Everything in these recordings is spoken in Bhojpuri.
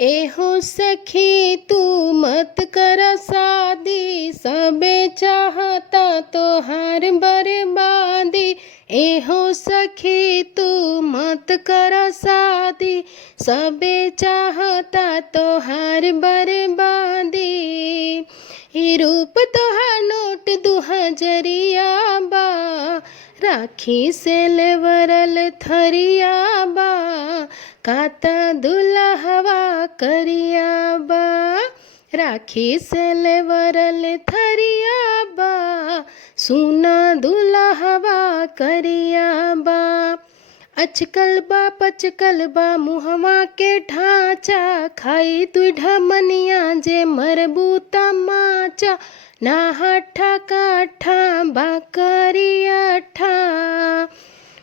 एहो सखी तू मत कर शादी, सबे चाहता तो हार बर्बादी। एहो सखी तू मत कर शादी, सबे चाहता तो हार बर्बादी। ई रूप तोहार नोट 2000 बा, राखी से लेवरल थरिया बा, काता दुल्हवा करिया बा। राखी से लेवरल थरिया बा, सुना दुल्हवा करिया बा। अचकल बा पचकल बा मुहवा के ढांचा, खाई तू ढमनिया जे मरबूता माचा। ना हठा काठा बा करियठा,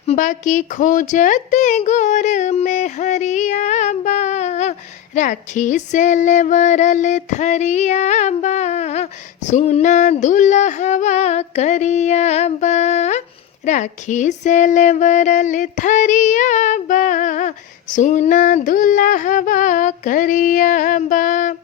बाकी खोजते गोर में हरिया बा। राखी से लेवरल थरिया बा, सुना दुल्हवा करिया बा। राखी से लेवरल थरिया बा, सुना दुल्हवा करिया बा।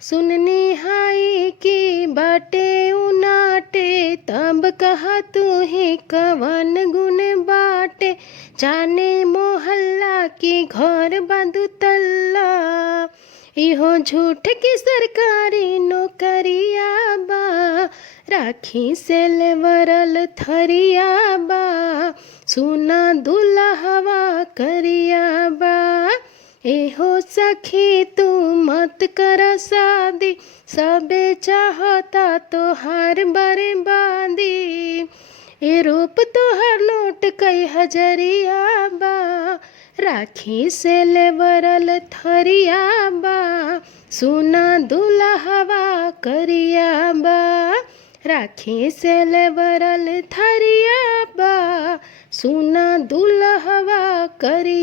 सुननी हाई की बाटे उनाटे, तब कहा तू ही कवन गुण बाटे। जाने मोहल्ला की घर बंधु तल्ला, इहो झूठ की सरकारी नौकरिया बा। राखी से लेवरल थरिया बा, सुना दुल्हवा करिया बा। एहो सखी तू मत कर शादी, सबे चाहता तो हार बर्बादी। ए रूप तोहर नोट कई हजरिया बा, राखी से लेवरल थरिया बा, सुना दुल्हवा करिया बा। राखी से लेवरल थरिया बा, सुना दुल्हवा करिया।